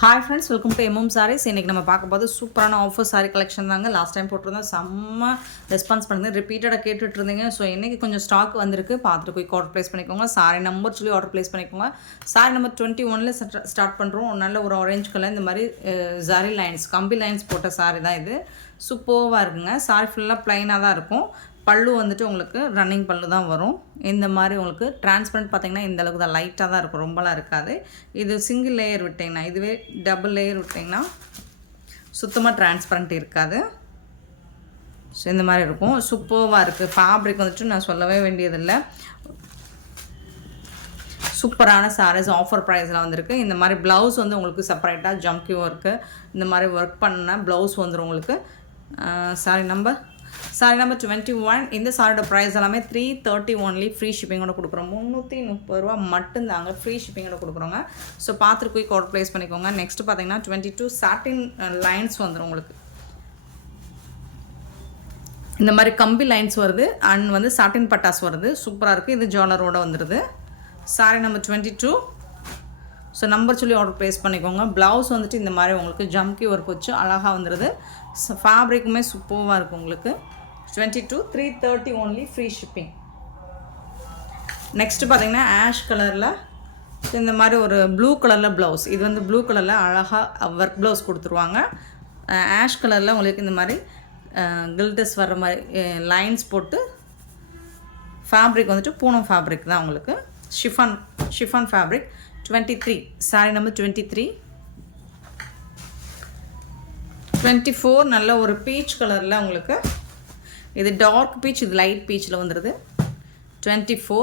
Hi friends, welcome to MM Sarees. இன்றைக்கி நம்ம பார்க்க போது சூப்பரான ஆஃபர் சாரீ கலெக்ஷன் தாங்க. லாஸ்ட் டைம் போட்டிருந்தோம், செம்ம ரெஸ்பான்ஸ் பண்ணுங்க, ரிப்பீட்டடாக கேட்டுட்டு இருந்தீங்க. ஸோ இன்றைக்கி கொஞ்சம் ஸ்டாக் வந்திருக்கு, பார்த்துட்டு போய் ஆர்டர் ப்ளேஸ் பண்ணிக்கோங்க. சாரீ நம்பர் சொல்லி ஆர்டர் ப்ளேஸ் பண்ணிக்கோங்க. சாரீ நம்பர் 21 ஸ்டார்ட் பண்ணுறோம். நல்ல ஒரு ஆரஞ்சு கலர், இந்த மாதிரி ஜரி லைன்ஸ், கம்பி லைன்ஸ் போட்ட சாரீ தான் இது. சூப்பராக இருக்குங்க. சாரீ ஃபுல்லாக ப்ளைனாக தான் இருக்கும். பல்லு வந்துட்டு உங்களுக்கு ரன்னிங் பல்லு தான் வரும். இந்த மாதிரி உங்களுக்கு டிரான்ஸ்பரண்ட் பார்த்திங்கன்னா இந்த அளவுக்கு தான், லைட்டாக தான் இருக்கும், ரொம்பலாம் இருக்காது. இது சிங்கிள் லேயர் விட்டிங்கன்னா, இதுவே டபுள் லேயர் விட்டிங்கன்னா சுத்தமாக டிரான்ஸ்பரண்ட் இருக்காது. ஸோ இந்த மாதிரி இருக்கும். சூப்பராக இருக்குது. ஃபேப்ரிக் வந்துட்டு நான் சொல்லவே வேண்டியதில்லை. சூப்பரான சாரீஸ் ஆஃபர் ப்ரைஸில் வந்திருக்கு. இந்த மாதிரி ப்ளவுஸ் வந்து உங்களுக்கு செப்பரேட்டாக ஜம்கி ஒர்க்கு, இந்த மாதிரி ஒர்க் பண்ண ப்ளவுஸ் வந்துடும் உங்களுக்கு. Sorry number 21. இந்த சாரியோட ப்ரைஸ் எல்லாமே 330 ஒன்லி. ஃப்ரீ ஷிப்பிங்கோட கொடுக்குறோம். 330 ரூபா மட்டும்தாங்க ஃப்ரீ ஷிப்பிங்கோட கொடுக்குறோங்க. ஸோ பார்த்துட்டு போய் ஆர்டர் ப்ளேஸ் பண்ணிக்கோங்க. நெக்ஸ்ட் பார்த்தீங்கன்னா 22 சாட்டின் லைன்ஸ் வந்துடும் உங்களுக்கு. இந்த மாதிரி கம்பி லைன்ஸ் வருது அண்ட் வந்து சாட்டின் பட்டாஸ் வருது. சூப்பராக இருக்குது. இது ஜுவல்லரோடு வந்துடுது. Sorry number 22. ஸோ நம்பர் சொல்லி ஆர்டர் ப்ளேஸ் பண்ணிக்கோங்க. ப்ளவுஸ் வந்துட்டு இந்த மாதிரி உங்களுக்கு ஜம்கி ஒர்க் வச்சு அழகாக வந்துடுது. ஸோ ஃபேப்ரிக்குமே சூப்பராக இருக்கும் உங்களுக்கு. 22 330 ஒன்லி, ஃப்ரீ ஷிப்பிங். நெக்ஸ்ட்டு பார்த்தீங்கன்னா ஆஷ் கலரில் இந்த மாதிரி ஒரு ப்ளூ கலரில் ப்ளவுஸ். இது வந்து ப்ளூ கலரில் அழகாக ஒர்க் ப்ளவுஸ் கொடுத்துருவாங்க. ஆஷ் கலரில் உங்களுக்கு இந்த மாதிரி கில்டஸ் வர்ற மாதிரி லைன்ஸ் போட்டு, ஃபேப்ரிக் வந்துட்டு பூனம் ஃபேப்ரிக் தான் உங்களுக்கு. Chiffon fabric. 23 sorry number 23. 24 நல்ல ஒரு பீச் கலரில் உங்களுக்கு. இது டார்க் பீச், இது லைட் பீச்சில் வந்துடுது. 24.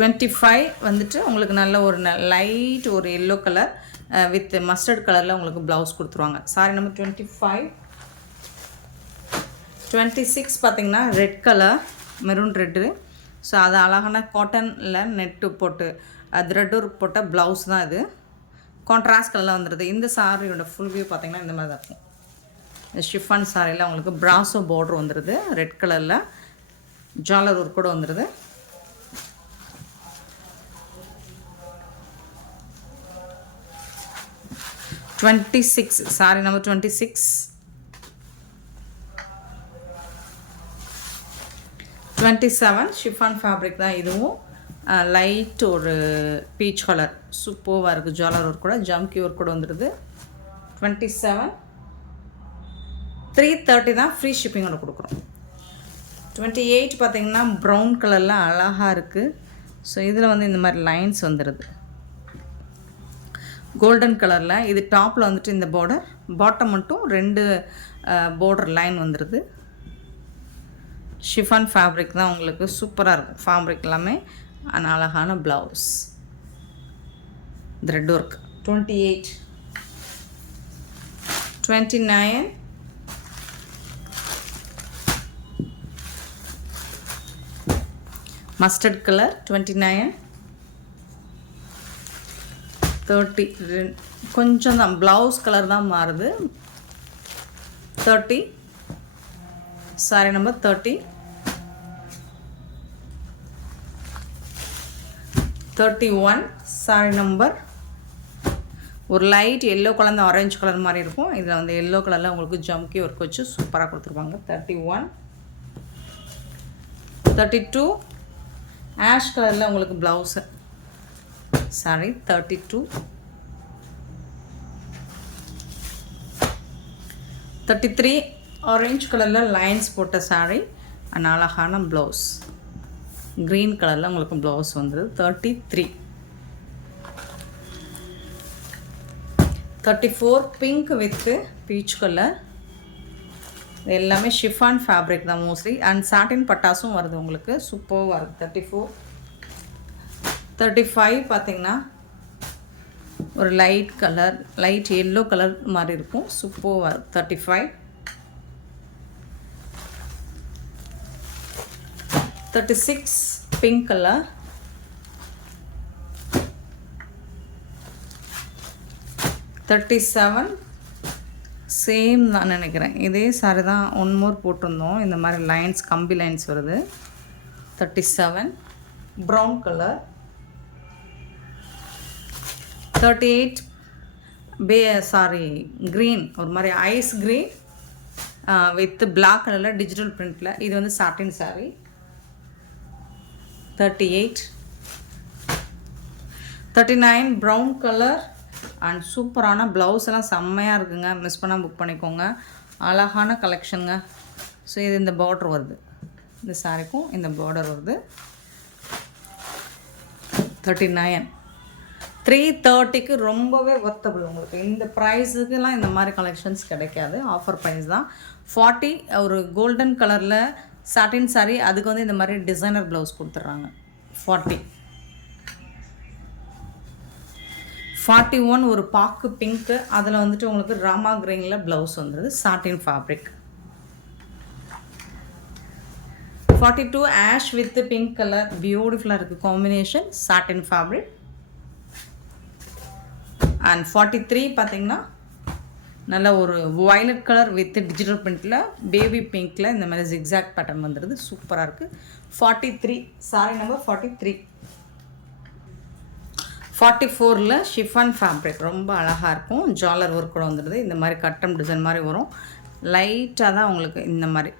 25 வந்துட்டு உங்களுக்கு நல்ல ஒரு லைட் ஒரு எல்லோ கலர் வித் மஸ்டர்ட் கலரில் உங்களுக்கு ப்ளவுஸ் கொடுத்துருவாங்க. Sorry number 25. 26 பார்த்திங்கன்னா red colour, maroon red. So அது அழகான காட்டனில் நெட்டு போட்டு த்ரெட்டு போட்ட ப்ளவுஸ் தான் இது. கான்ட்ராஸ்ட் கலரில் வந்துடுது. இந்த சாரியோட ஃபுல் வியூ பார்த்திங்கன்னா இந்த மாதிரி தான் இருக்கும். இந்த ஷிஃபான் சாரியில் உங்களுக்கு ப்ராஸோ பார்டர் வந்துடுது. ரெட் கலரில் ஜாலர் ஒர்க் கூட வந்துடுது. Sorry number 26. 27 ஷிஃபான் ஃபேப்ரிக் தான் இதுவும். லைட் ஒரு பீச் கலர், சூப்பராக இருக்குது. ஜுவல்லர் ஒர்க் கூட ஜம்கி ஒர்க் கூட வந்துடுது. 27 330 தான் ஃப்ரீ ஷிப்பிங்கோட கொடுக்குறோம். 28 பார்த்திங்கன்னா ப்ரௌன் கலரில் அழகாக இருக்குது. ஸோ இதில் வந்து இந்த மாதிரி லைன்ஸ் வந்துடுது கோல்டன் கலரில். இது டாப்பில் வந்துட்டு இந்த பார்டர், பாட்டம் மட்டும் 2 பார்டர் லைன் வந்துடுது. ஷிஃபான் ஃபேப்ரிக் தான் உங்களுக்கு. சூப்பராக இருக்கும் ஃபேப்ரிக் எல்லாமே. அண்ட் அழகான blouse, thread work. 28. 29 mustard colour. 29. 30 கொஞ்சம் தான் ப்ளவுஸ் கலர் தான் மாறுது. 30 சாரி நம்பர் 30. 31 சாரி நம்பர் ஒரு light yellow colour, orange colour மாதிரி இருக்கும். இதில் வந்து எல்லோ கலரில் உங்களுக்கு ஜம்கி ஒர்க் வச்சு சூப்பராக கொடுத்துருப்பாங்க. 31. 32 ஆஷ் கலரில் உங்களுக்கு ப்ளவுஸு. சாரி 32. 33 ஆரஞ்சு கலரில் லைன்ஸ் போட்ட சாரி அண்ட் அழகான ப்ளவுஸ். க்ரீன் கலரில் உங்களுக்கு ப்ளவுஸ் வந்துடுது. 33. 34 பிங்க் வித்து பீச் கலர். இது எல்லாமே ஷிஃபான் ஃபேப்ரிக் தான் மோஸ்ட்லி. அண்ட் சாட்டின் பட்டாஸும் வருது உங்களுக்கு. சூப்பராக வருது. 34. 35 பார்த்திங்கன்னா ஒரு light colour, light yellow colour மாதிரி இருக்கும். சூப்பராக வருது. 35. 36 பிங்க் கலர். 37 சேம் தான் நினைக்கிறேன். இதே சாரி தான் ஒன் மோர் போட்டிருந்தோம். இந்த மாதிரி லைன்ஸ், கம்பி லைன்ஸ் வருது. 37 brown color, 38 green ஒரு மாதிரி ice green with black color digital printல. இது வந்து satin saree. 38 39 brown color and சூப்பரான ப்ளவுஸ் எல்லாம் செம்மையாக இருக்குங்க. மிஸ் பண்ணால் புக் பண்ணிக்கோங்க. அழகான கலெக்ஷனுங்க. ஸோ இது இந்த பார்டர் வருது, இந்த சாரிக்கும் இந்த பார்டர் வருது. 39 330க்கு ரொம்பவே ஒர்த்தபிள். உங்களுக்கு இந்த ப்ரைஸுக்கெல்லாம் இந்த மாதிரி கலெக்ஷன்ஸ் கிடைக்காது, ஆஃபர் ப்ரைஸ் தான். 40 ஒரு கோல்டன் கலரில் சாட்டின் சாரீ, அதுக்கு வந்து இந்த மாதிரி டிசைனர் ப்ளவுஸ் கொடுத்துட்றாங்க. 41 ஒரு பாக்கு பிங்க்கு, அதில் வந்துட்டு உங்களுக்கு ராமா கிரீனில் ப்ளவுஸ் வந்துடுது, சாட்டின் fabric. 42 ash with pink colour, பியூட்டிஃபுல்லாக இருக்குது காம்பினேஷன், சாட்டின் ஃபேப்ரிக். அண்ட் 43 பார்த்திங்கன்னா நல்ல ஒரு வயலட் கலர் வித் டிஜிட்டல் பிரிண்டில் பேபி பிங்க்கில் இந்த மாதிரி ஜிக்ஸாக் பேட்டர்ன் வந்துடுது, சூப்பராக இருக்குது. 43 சாரி நம்பர் 43. 44ல் ஷிஃபான் ஃபேப்ரிக் ரொம்ப அழகாக இருக்கும், ஜாலர் ஒர்க் கூட வந்துடுது. இந்த மாதிரி கட்டம் டிசைன் மாதிரி வரும், லைட்டாக தான் உங்களுக்கு இந்த மாதிரி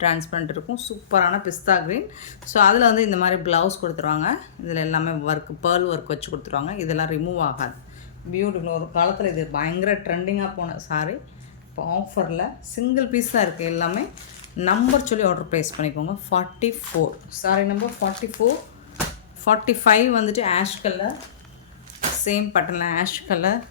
டிரான்ஸ்பரண்ட் இருக்கும், சூப்பரான பிஸ்தா க்ரீன். ஸோ அதில் வந்து இந்த மாதிரி ப்ளவுஸ் கொடுத்துருவாங்க. இதில் எல்லாமே ஒர்க் பேர்ல் ஒர்க் வச்சு கொடுத்துருவாங்க. இதெல்லாம் ரிமூவ் ஆகாது, பியூட்டிஃபுல். ஒரு காலத்தில் இது பயங்கர ட்ரெண்டிங்காக போன சாரி, இப்போ ஆஃபரில் சிங்கிள் பீஸ் தான் இருக்குது எல்லாமே. நம்பர் சொல்லி ஆர்டர் ப்ளேஸ் பண்ணிக்கோங்க. 44 சாரி நம்பர் 44. 45 வந்துட்டு ஆஷ் கலர், சேம் பட்டனில் ஆஷ் கலர்.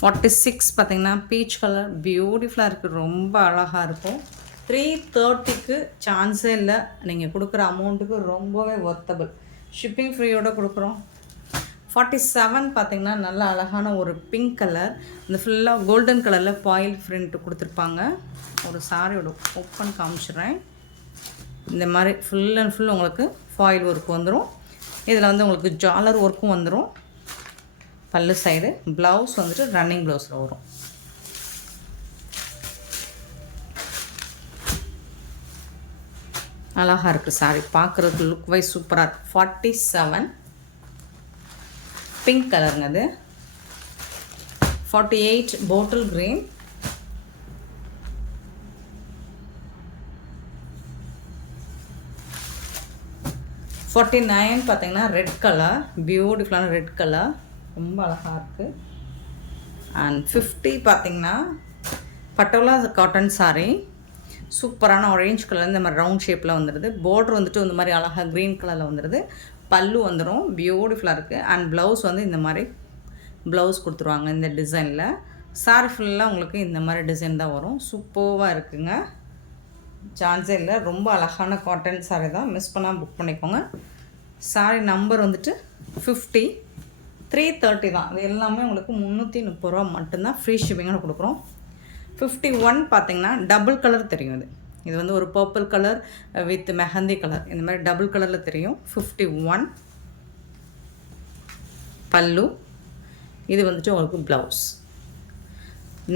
46 பார்த்திங்கன்னா பீச் கலர், பியூட்டிஃபுல்லாக இருக்குது, ரொம்ப அழகாக இருக்கும். 330க்கு சான்ஸே இல்லை. நீங்கள் கொடுக்குற அமௌண்ட்டுக்கு ரொம்பவே ஒர்த்தபிள், ஷிப்பிங் ஃப்ரீயோடு கொடுக்குறோம். 47 பார்த்திங்கன்னா நல்ல அழகான ஒரு பிங்க் கலர், இந்த ஃபுல்லாக கோல்டன் கலரில் ஃபாயில் பிரிண்ட் கொடுத்துருப்பாங்க. ஒரு சாரியோட ஓப்பன் காமிச்சிடுறேன். இந்த மாதிரி ஃபுல் அண்ட் ஃபுல் உங்களுக்கு ஃபாயில் ஒர்க் வந்துடும். இதில் வந்து உங்களுக்கு ஜாலர் ஒர்க்கும் வந்துடும். பல்லு சைடு ப்ளவுஸ் வந்துட்டு ரன்னிங் ப்ளவுஸில் வரும். அழகாக இருக்குது சாரி, பார்க்குறதுக்கு லுக் வைஸ் சூப்பராக இருக்குது. 47 பிங்க் கலருங்க அது. 48 பாட்டில் க்ரீன். 49 பார்த்தீங்கன்னா ரெட் கலர், பியூட்டிஃபுல்லான ரெட் கலர், ரொம்ப அழகாக இருக்குது. அண்ட் 50 பார்த்திங்கன்னா பட்டோலா காட்டன் சாரீ, சூப்பரான ஆரேஞ்ச் கலர், இந்த மாதிரி ரவுண்ட் ஷேப்பில் வந்துடுது. பார்டர் வந்துட்டு இந்த மாதிரி அழகாக க்ரீன் கலரில் வந்துடுது. பல்லு வந்துடும், பியூட்டிஃபுல்லாக இருக்குது. அண்ட் ப்ளவுஸ் வந்து இந்த மாதிரி ப்ளவுஸ் கொடுத்துருவாங்க இந்த டிசைனில். சாரி ஃபுல்லாக உங்களுக்கு இந்த மாதிரி டிசைன் தான் வரும், சூப்பராக இருக்குங்க, சான்ஸே இல்லை. ரொம்ப அழகான காட்டன் சாரீ தான், மிஸ் பண்ணால் புக் பண்ணிக்கோங்க. சாரீ நம்பர் வந்துட்டு 50. 330 தான். இது எல்லாமே உங்களுக்கு 330 ரூபா மட்டும்தான், ஃப்ரீ ஷிப்பிங்கோட கொடுக்குறோம். 51 பார்த்திங்கன்னா டபுள் கலர் தெரியும். இது வந்து ஒரு purple colour with mehndi colour, இந்த மாதிரி டபுள் கலரில் தெரியும். 51 பல்லு. இது வந்துட்டு உங்களுக்கு ப்ளவுஸ்.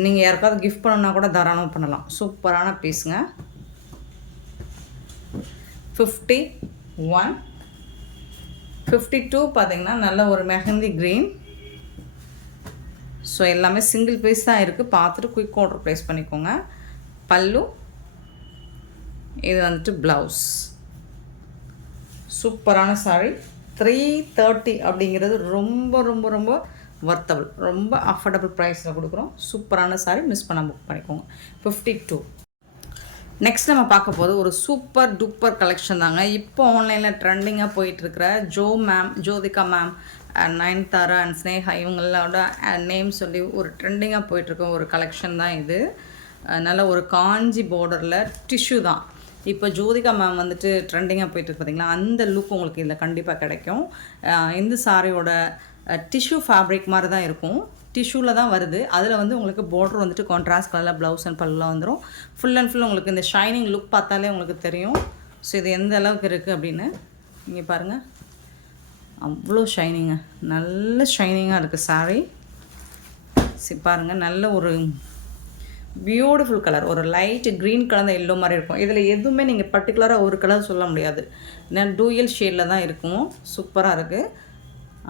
நீங்கள் யாருக்காவது கிஃப்ட் பண்ணணுன்னா கூட தாராளமாக பண்ணலாம், சூப்பரான பீஸுங்க. 51. 52 பார்த்திங்கன்னா நல்ல ஒரு மெஹந்தி க்ரீன். ஸோ எல்லாமே சிங்கிள் பீஸ் தான் இருக்குது, பார்த்துட்டு குயிக் ஆர்டர் ப்ளேஸ் பண்ணிக்கோங்க. பல்லு. இது வந்துட்டு ப்ளவுஸ். சூப்பரான சாரீ. 330 அப்படிங்கிறது ரொம்ப ரொம்ப ரொம்ப வர்த்தபிள், ரொம்ப அஃபோர்டபுள் ப்ரைஸில் கொடுக்குறோம். சூப்பரான சாரீ, மிஸ் பண்ண புக் பண்ணிக்கோங்க. 52. நெக்ஸ்ட் நம்ம பார்க்க போது ஒரு சூப்பர் டூப்பர் கலெக்ஷன் தாங்க. இப்போ ஆன்லைனில் ட்ரெண்டிங்காக போயிட்டுருக்கிற ஜோதிகா மேம், நயன்தாரா அண்ட் ஸ்னேகா இவங்களோட நேம் சொல்லி ஒரு ட்ரெண்டிங்காக போயிட்டுருக்க ஒரு கலெக்ஷன் தான் இது. நல்ல ஒரு காஞ்சி பார்டரில் டிஷ்யூ தான். இப்போ ஜோதிகா மேம் வந்துட்டு ட்ரெண்டிங்காக போயிட்டுருக்கு பார்த்தீங்களா, அந்த லுக் உங்களுக்கு இதில் கண்டிப்பாக கிடைக்கும். இந்த சாரியோட டிஷ்யூ ஃபேப்ரிக் மாதிரி தான் இருக்கும், டிஷ்யூவில் தான் வருது. அதில் வந்து உங்களுக்கு பார்டர் வந்துட்டு கான்ட்ராஸ்ட் கலரில் ப்ளவுஸ் அண்ட் பல்லுலாம் வந்துடும். ஃபுல் அண்ட் ஃபுல் உங்களுக்கு இந்த ஷைனிங் லுக் பார்த்தாலே உங்களுக்கு தெரியும். ஸோ இது எந்த அளவுக்கு இருக்குது அப்படின்னு நீங்கள் பாருங்கள், அவ்வளோ ஷைனிங்காக, நல்ல ஷைனிங்காக இருக்குது சாரீ. பாருங்கள், நல்ல ஒரு பியூட்டிஃபுல் கலர். ஒரு லைட் க்ரீன் கலந்த எல்லோ மாதிரி இருக்கும். இதில் எதுவுமே நீங்கள் பர்டிகுலராக ஒரு கலர் சொல்ல முடியாது. ஏன்னா டூயல் ஷேடில் தான் இருக்கும். சூப்பராக இருக்குது,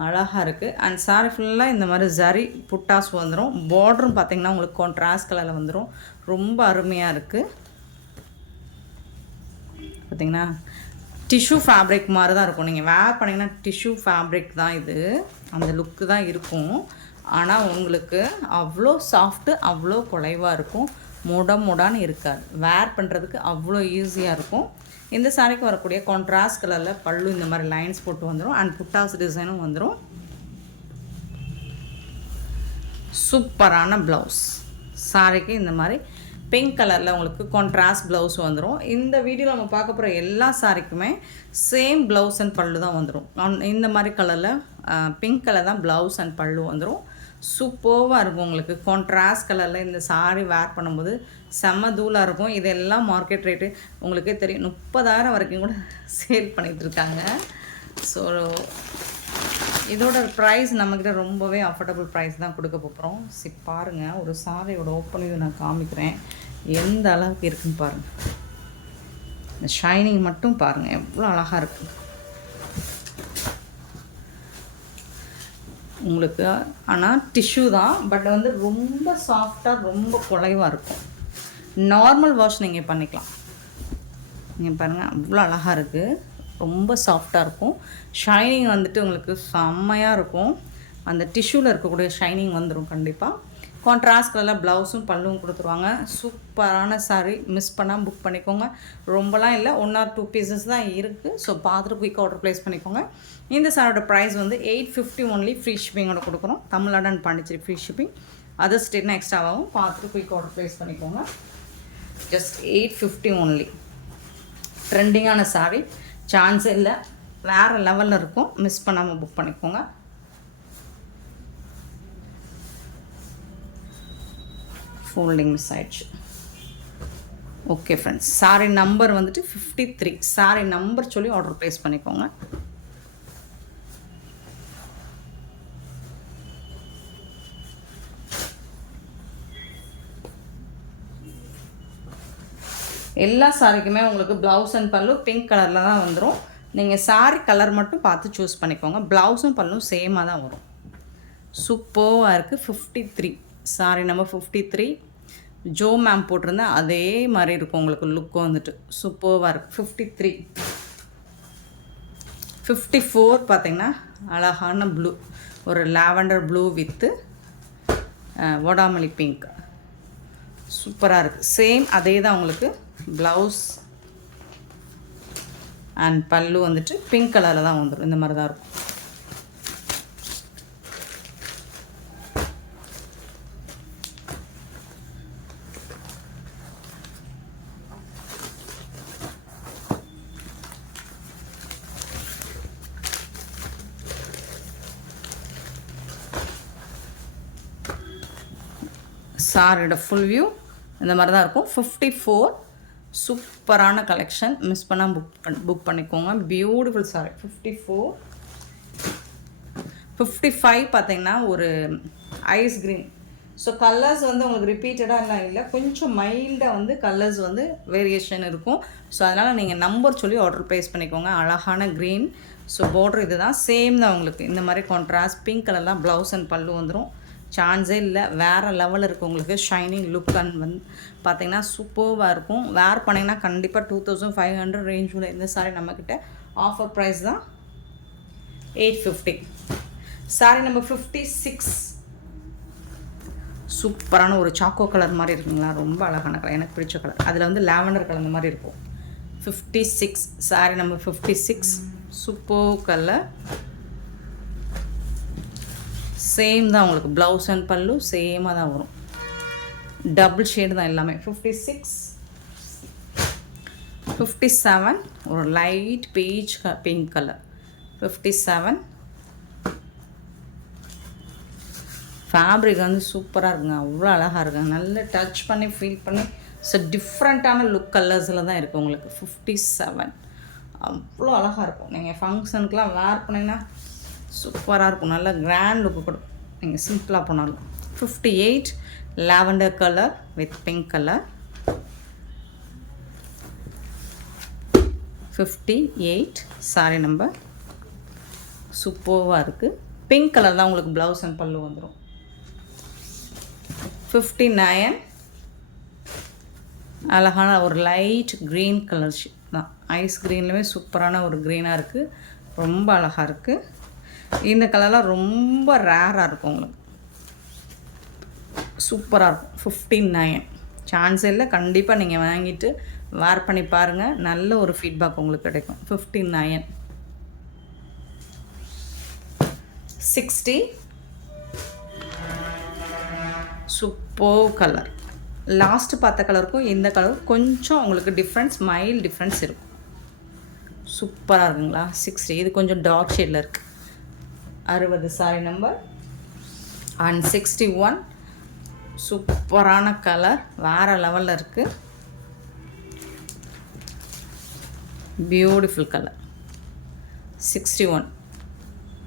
அழகாக இருக்குது. அண்ட் சாரி ஃபுல்லாக இந்த மாதிரி ஜரி புட்டாஸ் வந்துடும். பார்டரும் பார்த்திங்கன்னா உங்களுக்கு கான்ட்ராஸ்ட் கலரில் வந்துடும். ரொம்ப அருமையாக இருக்குது. பார்த்திங்கன்னா டிஷ்யூ ஃபேப்ரிக் மாதிரி தான் இருக்கும். நீங்கள் வேர் பண்ணிங்கன்னா டிஷ்யூ ஃபேப்ரிக் தான் இது, அந்த லுக்கு தான் இருக்கும். ஆனால் உங்களுக்கு அவ்வளோ சாஃப்ட்டு, அவ்வளோ குலைவாக இருக்கும். முடான்னு இருக்காது. வேர் பண்ணுறதுக்கு அவ்வளோ ஈஸியாக இருக்கும். இந்த சாரிக்கு வரக்கூடிய கான்ட்ராஸ்ட் கலரில் பல்லு இந்த மாதிரி லைன்ஸ் போட்டு வந்துடும். அண்ட் புட்டாஸ் டிசைனும் வந்துடும். சூப்பரான ப்ளவுஸ். சாரிக்கு இந்த மாதிரி பிங்க் கலரில் உங்களுக்கு கான்ட்ராஸ்ட் ப்ளவுஸ் வந்துடும். இந்த வீடியோவில் நம்ம பார்க்க போகிற எல்லா சாரிக்குமே சேம் ப்ளவுஸ் அண்ட் பல்லு தான் வந்துடும். இந்த மாதிரி கலரில் பிங்க் கலர் தான் ப்ளவுஸ் அண்ட் பல்லு வந்துடும். சூப்பராக இருக்கும். உங்களுக்கு கான்ட்ராஸ்ட் கலரில் இந்த சாரி வேர் பண்ணும்போது செம்ம தூளாக இருக்கும். இதெல்லாம் மார்க்கெட் ரேட்டு உங்களுக்கே தெரியும், 30,000 வரைக்கும் கூட சேல் பண்ணிகிட்ருக்காங்க. ஸோ இதோட ப்ரைஸ் நம்மக்கிட்ட ரொம்பவே அஃபோர்டபுள் ப்ரைஸ் தான் கொடுக்க போகிறோம். சரி பாருங்கள், ஒரு சாரியோட ஓப்பனிங் நான் காமிக்கிறேன், எந்த அளவுக்கு இருக்குன்னு பாருங்கள். இந்த ஷைனிங் மட்டும் பாருங்கள் எவ்வளோ அழகாக இருக்குது உங்களுக்கு. ஆனால் டிஷ்யூ தான், பட் வந்து ரொம்ப சாஃப்டாக ரொம்ப குலைவாக இருக்கும். நார்மல் வாஷ் நீங்கள் பண்ணிக்கலாம். நீங்கள் பாருங்கள் அவ்வளோ அழகாக இருக்குது, ரொம்ப சாஃப்டாக இருக்கும். ஷைனிங் வந்துட்டு உங்களுக்கு செம்மையாக இருக்கும். அந்த டிஷ்யூவில் இருக்கக்கூடிய ஷைனிங் வந்துடும் கண்டிப்பாக. கான்ட்ராஸ்ட் கலரில் ப்ளவுஸும் பல்லுவும் கொடுத்துருவாங்க. சூப்பரான சாரீ, மிஸ் பண்ணால் புக் பண்ணிக்கோங்க. ரொம்பலாம் இல்லை, 1 or 2 பீசஸ் தான் இருக்குது. ஸோ பார்த்துட்டு குயிக்காக ஆர்டர் ப்ளேஸ் பண்ணிக்கோங்க. இந்த சாரோட ப்ரைஸ் வந்து 850 ஒன்லி. ஃப்ரீ ஷிப்பிங்கோட கொடுக்குறோம். Tamil Nadu and Pondicherry free shipping. Other ஸ்டேட்னா எக்ஸ்ட்ராவாகவும். பார்த்துட்டு குயிக்காக ஆர்டர் ப்ளேஸ் பண்ணிக்கோங்க. Just 850 only. ட்ரெண்டிங்கான சாரீ, சான்ஸே இல்லை, வேறு லெவலில் இருக்கும். மிஸ் பண்ணாமல் புக் பண்ணிக்கோங்க. ஃபோல்டிங் மிஸ் ஆயிடுச்சு. ஓகே ஃப்ரெண்ட்ஸ், சாரி நம்பர் வந்துட்டு 53. சாரி நம்பர் சொல்லி ஆர்டர் ப்ளேஸ் பண்ணிக்கோங்க. எல்லா சாரிக்குமே உங்களுக்கு ப்ளவுஸ் அண்ட் பல்லு பிங்க் கலரில் தான் வந்துடும். நீங்கள் சாரி கலர் மட்டும் பார்த்து சூஸ் பண்ணிக்கோங்க. ப்ளவுஸும் பல்லும் சேமாக தான் வரும். சூப்பராக இருக்குது. 53 சாரி நம்பர் 53. ஜோ மேம் போட்டிருந்தேன் அதே மாதிரி இருக்கும் உங்களுக்கு லுக்கு வந்துட்டு. சூப்பராக இருக்குது. 53. 54 பார்த்திங்கன்னா அழகான ப்ளூ, ஒரு லாவெண்டர் ப்ளூ வித்து வடாமல்லி பிங்க். சூப்பராக இருக்குது. சேம் அதே தான் உங்களுக்கு ப்ளவுஸ் அண்ட் பல்லு வந்துட்டு பிங்க் கலரில் தான் வந்துடும். இந்த மாதிரி தான் இருக்கும். சாரியோட ஃபுல் வியூ இந்த மாதிரி தான் இருக்கும். 54 சூப்பரான கலெக்ஷன், மிஸ் பண்ணால் புக் பண்ணிக்கோங்க. Beautiful sorry. 54. 55 பார்த்திங்கன்னா ஒரு ஐஸ் க்ரீன். ஸோ கலர்ஸ் வந்து உங்களுக்கு ரிப்பீட்டடாக எல்லாம் இல்லை, கொஞ்சம் மைல்டாக வந்து கலர்ஸ் வந்து வேரியேஷன் இருக்கும். ஸோ அதனால் நீங்கள் நம்பர் சொல்லி ஆர்டர் ப்ளேஸ் பண்ணிக்கோங்க. அழகான க்ரீன். ஸோ பார்டர் இது தான், சேம் தான் உங்களுக்கு. இந்த மாதிரி கான்ட்ராஸ்ட் பிங்க் கலர்லாம் ப்ளவுஸ் அண்ட் பல்லு வந்துடும். சான்ஸே இல்லை, வேறு லெவலில் இருக்குது உங்களுக்கு. ஷைனிங் லுக் அண்ட் வந்து பார்த்திங்கன்னா சூப்பராக இருக்கும். வேர் பண்ணிங்கன்னா கண்டிப்பாக 2500 ரேஞ்சில் இந்த சாரி நம்மக்கிட்ட ஆஃபர் ப்ரைஸ் தான் 850. Sorry number 56. சூப்பரான ஒரு சாக்கோ கலர் மாதிரி இருக்குங்களா, ரொம்ப அழகான கலர், எனக்கு பிடிச்ச கலர். அதில் வந்து லாவெண்டர் கலர் இந்த மாதிரி இருக்கும். 56 sorry number 56. Super colour. Same தான் உங்களுக்கு ப்ளவுஸ் அண்ட் பல்லு சேமாக தான் வரும். டபுள் ஷேடு தான் எல்லாமே. 56. 57 ஒரு light beach pink colour. 57 fabric வந்து சூப்பராக இருக்குங்க, அவ்வளோ அழகாக இருக்குங்க. நல்லா டச் பண்ணி ஃபீல் பண்ணி ஸோ டிஃப்ரெண்ட்டான லுக் கலர்ஸில் தான் இருக்குது உங்களுக்கு. 57 அவ்வளோ அழகாக இருக்கும். நீங்கள் ஃபங்க்ஷனுக்குலாம் வேர் பண்ணிங்கன்னா சூப்பராக இருக்கும். நல்ல கிராண்ட் லுக்கு கொடுக்கும் நீங்கள் சிம்பிளாக போனாலும். 58 lavender colour with pink colour. 58 sorry number. சூப்பராக இருக்குது. பிங்க் கலர் தான் உங்களுக்கு ப்ளவுஸ் அண்ட் பல்லு வந்துடும். 59 அழகான ஒரு லைட் க்ரீன் கலர் தான். ஐஸ் க்ரீன்லேயுமே சூப்பரான ஒரு க்ரீனாக இருக்குது. ரொம்ப அழகாக இருக்குது. இந்த கலர்லாம் ரொம்ப ரேராக இருக்கும் உங்களுக்கு. சூப்பராக இருக்கும். 59 சான்ஸ் இல்லை. கண்டிப்பாக நீங்கள் வாங்கிட்டு வேர் பண்ணி பாருங்கள். நல்ல ஒரு ஃபீட்பேக் உங்களுக்கு கிடைக்கும். 59 60 சூப்பர் கலர். லாஸ்ட்டு பார்த்த கலருக்கும் இந்த கலருக்கும் கொஞ்சம் உங்களுக்கு டிஃப்ரென்ஸ், மைல் டிஃப்ரென்ஸ் இருக்கும். சூப்பராக இருக்குங்களா? 60 இது கொஞ்சம் டார்க் ஷேடில் இருக்குது. 60 சாரி நம்பர். அண்ட் 61 சூப்பரான கலர், வேறு லெவலில் இருக்குது. Beautiful colour. 61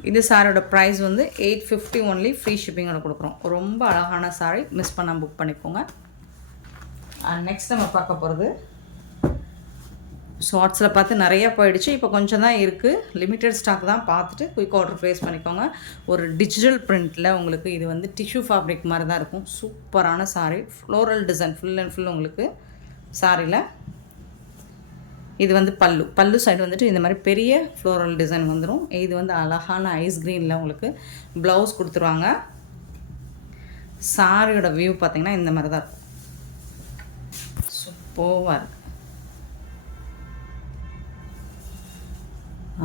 இது சாரியோட ப்ரைஸ் வந்து 850 ஒன்லி. ஃப்ரீ ஷிப்பிங்கோட கொடுக்குறோம். ரொம்ப அழகான சாரி, மிஸ் பண்ணால் புக் பண்ணிக்கோங்க. அண்ட் நெக்ஸ்ட் நம்ம பார்க்க போகிறது ஷார்ட்ஸில் பார்த்து நிறையா போயிடுச்சு. இப்போ கொஞ்சம் தான் இருக்குது. லிமிட்டட் ஸ்டாக் தான். பார்த்துட்டு குயிக் ஆர்டர் ப்ளேஸ் பண்ணிக்கோங்க. ஒரு டிஜிட்டல் பிரிண்ட்டில் உங்களுக்கு இது வந்து டிஷ்யூ ஃபேப்ரிக் மாதிரி தான் இருக்கும். சூப்பரான sorry. Floral design full and full உங்களுக்கு சாரியில். இது வந்து பல்லு சைடு வந்துட்டு இந்த மாதிரி பெரிய ஃப்ளோரல் டிசைன் வந்துடும். இது வந்து அழகான ஐஸ் க்ரீனில் உங்களுக்கு ப்ளவுஸ் கொடுத்துருவாங்க. சாரியோட வியூ பார்த்திங்கன்னா இந்த மாதிரி தான் இருக்கும். சூப்பராக இருக்குது.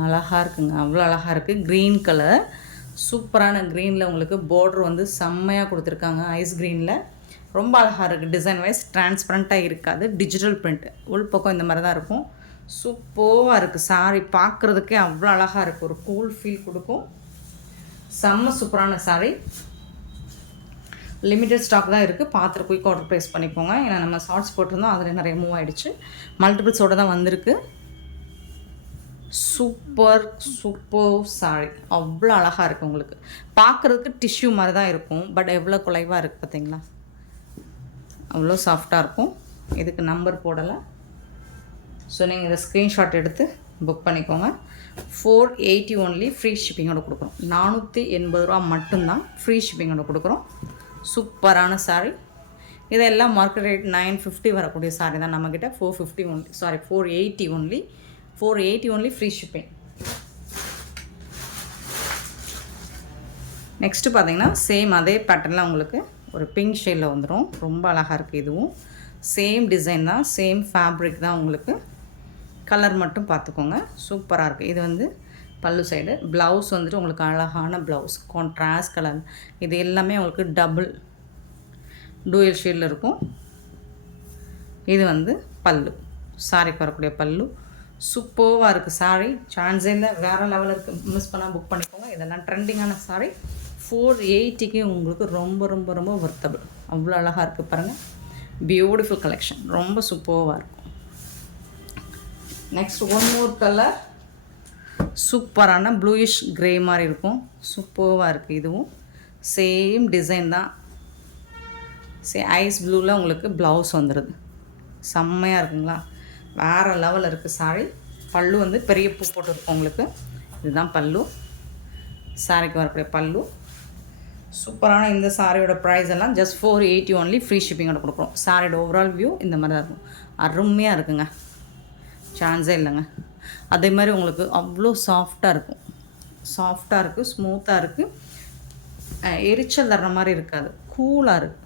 அழகாக இருக்குங்க. அவ்வளோ அழகாக இருக்குது. க்ரீன் கலர், சூப்பரான க்ரீனில் உங்களுக்கு பார்டர் வந்து செம்மையாக கொடுத்துருக்காங்க. ஐஸ் க்ரீனில் ரொம்ப அழகாக இருக்குது. டிசைன் வைஸ் டிரான்ஸ்பரண்ட்டாக இருக்காது. டிஜிட்டல் பிரிண்ட் உள் பக்கம் இந்த மாதிரி தான் இருக்கும். சூப்பராக இருக்குது. சாரி பார்க்குறதுக்கே அவ்வளோ அழகாக இருக்குது. ஒரு கூல் ஃபீல் கொடுக்கும். செம்ம சூப்பரான சாரி. லிமிட்டட் ஸ்டாக் தான் இருக்குது. பார்த்துட்டு குயிக் ஆர்டர் ப்ளேஸ் பண்ணிக்கோங்க. ஏன்னா நம்ம ஷார்ட்ஸ் போட்டிருந்தோம், அதில் நிறைய மூவ் ஆகிடுச்சு. மல்டிபிள்ஸோடு தான் வந்திருக்கு. Super sorry. அவ்வளோ அழகாக இருக்குது. உங்களுக்கு பார்க்குறதுக்கு டிஷ்யூ மாதிரி தான் இருக்கும். பட் எவ்வளோ குலைவாக இருக்குது பார்த்தீங்களா? அவ்வளோ சாஃப்டாக இருக்கும். இதுக்கு நம்பர் போடலை. ஸோ நீங்கள் இதை ஸ்க்ரீன்ஷாட் எடுத்து புக் பண்ணிக்கோங்க. 480 ஒன்லி. ஃப்ரீ ஷிப்பிங்கோட கொடுக்குறோம். 480 ரூபா மட்டும்தான் ஃப்ரீ ஷிப்பிங்கோட கொடுக்குறோம். சூப்பரான சாரி. இதெல்லாம் மார்க்கெட் ரேட் 950 வரக்கூடிய சாரி தான். நம்மக்கிட்ட 450 only. 480 only. 480 only free shipping. Next பார்த்தீங்கன்னா சேம் அதே பேட்டர்னில் உங்களுக்கு ஒரு பிங்க் ஷேடில் வந்துடும். ரொம்ப அழகாக இருக்குது. இதுவும் சேம் டிசைன் தான், சேம் ஃபேப்ரிக் தான். உங்களுக்கு கலர் மட்டும் பார்த்துக்கோங்க. சூப்பராக இருக்குது. இது வந்து பல்லு சைடு. ப்ளவுஸ் வந்துட்டு உங்களுக்கு அழகான ப்ளவுஸ், கான்ட்ராஸ்ட் கலர். இது எல்லாமே உங்களுக்கு டபுள் டூயல் ஷேடில் இருக்கும். இது வந்து பல்லு, சாரிக்கு வரக்கூடிய பல்லு. சூப்பராக இருக்குது சாரி. சான்ஸே இல்லை. வேறு லெவலில் இருக்குது. மிஸ் பண்ணால் புக் பண்ணிக்கோங்க. இதெல்லாம் ட்ரெண்டிங்கான சாரி. 480க்கு உங்களுக்கு ரொம்ப ரொம்ப ரொம்ப வர்த்தபிள். அவ்வளோ அழகாக இருக்குது பாருங்கள். Beautiful collection. ரொம்ப சூப்பராக இருக்கும். Next one more colour. சூப்பரான ப்ளூயிஷ் க்ரே மாதிரி இருக்கும். சூப்பராக இருக்குது. இதுவும் சேம் டிசைன் தான். ஐஸ் ப்ளூவில் உங்களுக்கு ப்ளவுஸ் வந்துடுது. செம்மையாக இருக்குங்களா? வேறு லெவலில் இருக்குது சாரி. பல்லு வந்து பெரிய பூ போட்டு இருக்கும் உங்களுக்கு. இதுதான் பல்லு. சாரிக்கு வரக்கூடிய பல்லு. சூப்பரான இந்த சாரியோட ப்ரைஸ் எல்லாம் ஜஸ்ட் 480 ஒன்லி. ஃப்ரீ ஷிப்பிங்கோட கொடுக்குறோம். சாரியோட ஓவரால் வியூ இந்த மாதிரி தான் இருக்கும். அருமையாக இருக்குங்க. சான்ஸே இல்லைங்க. அதே மாதிரி உங்களுக்கு அவ்வளோ சாஃப்டாக இருக்கும். சாஃப்டாக இருக்குது, ஸ்மூத்தாக இருக்குது. எரிச்சல் தர்ற மாதிரி இருக்காது. கூலாக இருக்குது.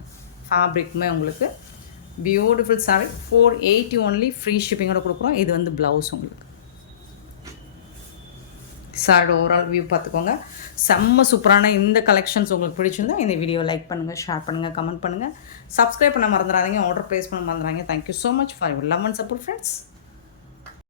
ஃபேப்ரிக்குமே உங்களுக்கு பியூட்டிஃபுல் சாரி. 480 ஒன்லி. ஃப்ரீ ஷிப்பிங்கோட கொடுக்குறோம். இது வந்து ப்ளவுஸ் உங்களுக்கு. சாரியோட ஓவரால் வியூ பார்த்துக்கோங்க. செம்ம சூப்பரான இந்த கலெக்ஷன்ஸ் உங்களுக்கு பிடிச்சிருந்தா இந்த வீடியோ லைக் பண்ணுங்கள், ஷேர் பண்ணுங்கள், கமெண்ட் பண்ணுங்கள். சப்ஸ்கிரைப் பண்ண மறந்துடாதீங்க. ஆர்டர் ப்ளேஸ் பண்ண மறந்துடாதீங்க. Thank you so much for your love and support friends.